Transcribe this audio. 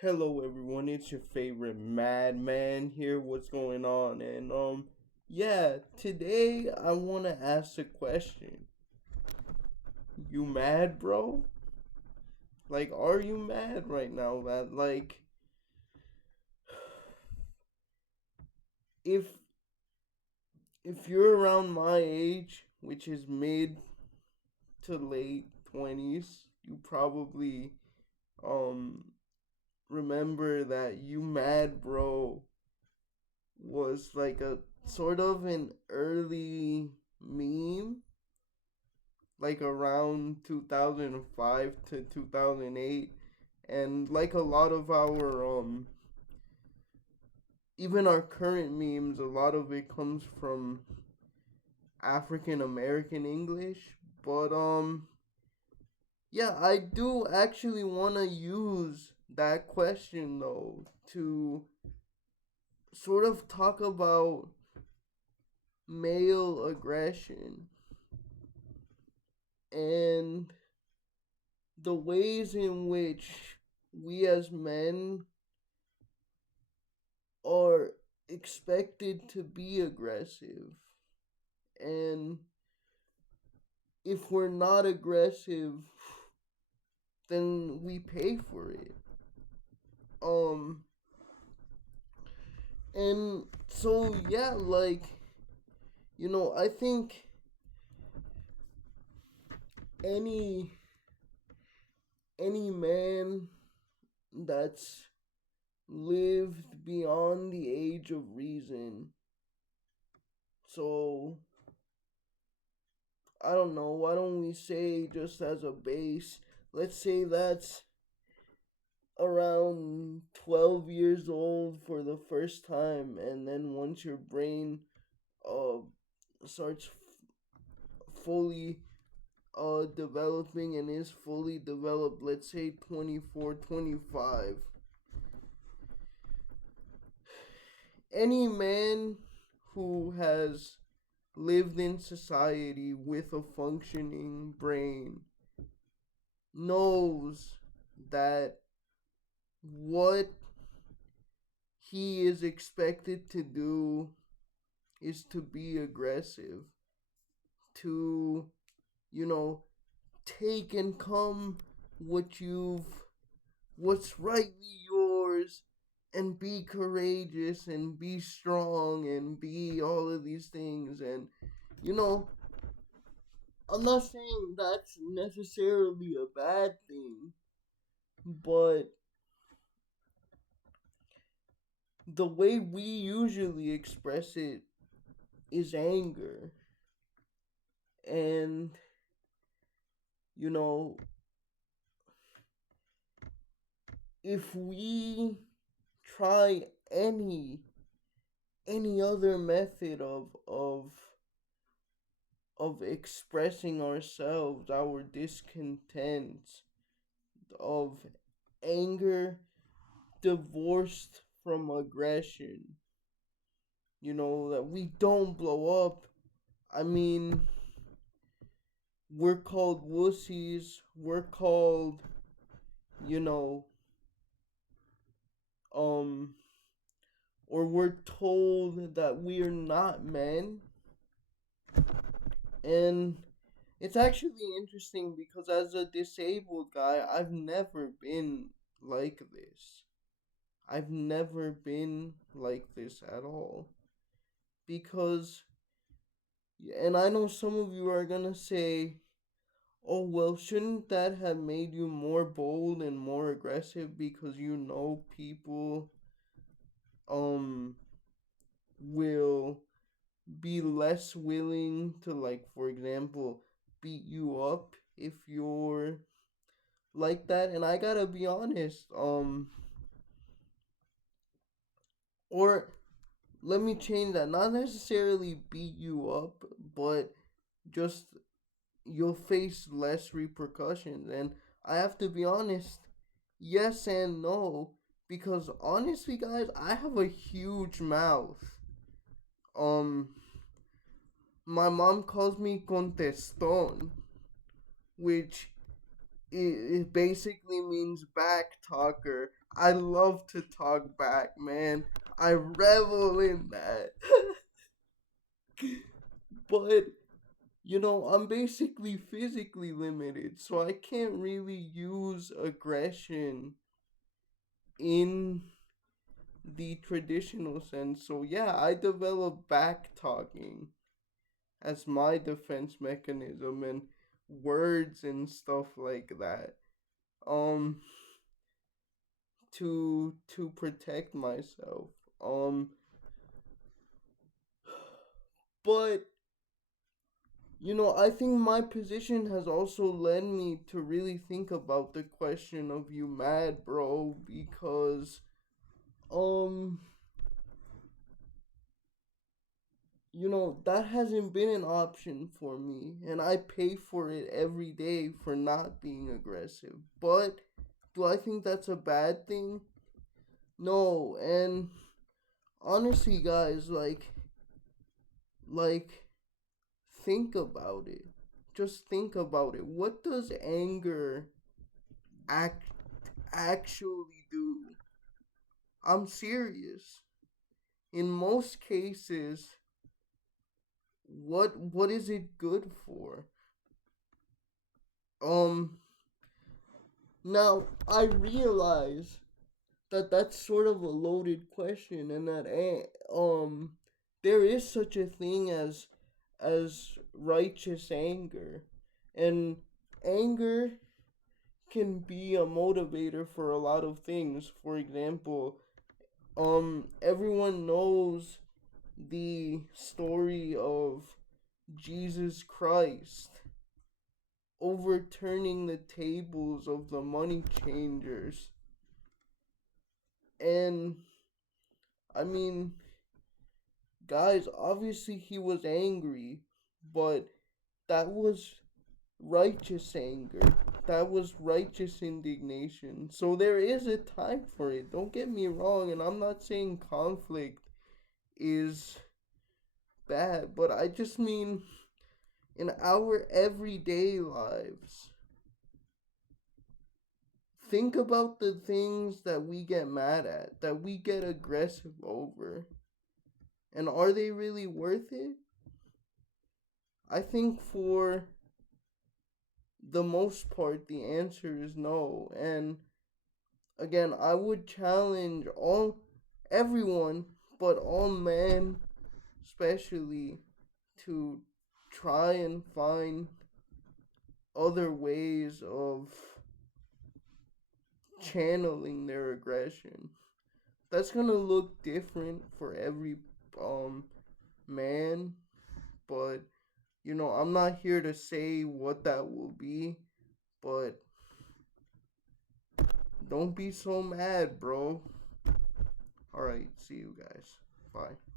Hello everyone, it's your favorite madman here. What's going on? Yeah, today I want to ask a question. You mad, bro? Like are you mad right now, man? Like if if you're around my age, which is mid to late 20s, you probably um remember that you mad, bro was like a sort of an early meme, like around 2005 to 2008. And like a lot of our even our current memes, a lot of it comes from African American English. But yeah, I do actually want to use that question though to sort of talk about male aggression and the ways in which we as men are expected to be aggressive. And if we're not aggressive, then we pay for it. Um and so yeah, like I think any any man that's lived beyond the age of reason. So I don't know, why don't we say, just as a base, let's say that's around 12 years old for the first time, and then once your brain uh starts fully developing and is fully developed, let's say 24, 25. Any man who has lived in society with a functioning brain knows that what he is expected to do is to be aggressive, to, you know, take and come what's rightly yours, and be courageous and be strong and be all of these things. And, you know, I'm not saying that's necessarily a bad thing, but the way we usually express it is anger. And, you know, if we try any other method of expressing ourselves, our discontent, of anger divorced from aggression, that we don't blow up. I mean, we're called wussies, we're called, you know, um, or we're told that we're not men. And it's actually interesting because as a disabled guy, I've never been like this. I've never been like this at all. Because, and I know some of you are gonna say, oh, well, shouldn't that have made you more bold and more aggressive because people um will be less willing to, like, for example, beat you up if you're like that. And I gotta be honest, or let me change that, not necessarily beat you up, but just you'll face less repercussions. And I have to be honest, yes and no, because honestly, guys, I have a huge mouth. um my mom calls me conteston, which it basically means back talker. I love to talk back, man. I revel in that. But I'm basically physically limited, so I can't really use aggression in the traditional sense. So yeah, I developed back talking as my defense mechanism and words and stuff like that. Um to protect myself. But I think my position has also led me to really think about the question of you mad, bro, because um that hasn't been an option for me, and I pay for it every day for not being aggressive. But do I think that's a bad thing? No, and honestly, guys, like think about it. Just think about it. What does anger act actually do? I'm serious. In most cases, what is it good for? Um Now I realize that that's sort of a loaded question, and that there is such a thing as righteous anger, and anger can be a motivator for a lot of things. For example, everyone knows the story of Jesus Christ overturning the tables of the money changers. And I mean, guys, obviously he was angry, but that was righteous anger. That was righteous indignation. So there is a time for it. Don't get me wrong, and I'm not saying conflict is bad, but I just mean in our everyday lives, think about the things that we get mad at, that we get aggressive over, and are they really worth it? I think for the most part, the answer is no. And again, I would challenge everyone, but all men especially, to try and find other ways of channeling their aggression. That's gonna look different for every um man, but I'm not here to say what that will be, but don't be so mad, bro. All right, see you guys. Bye.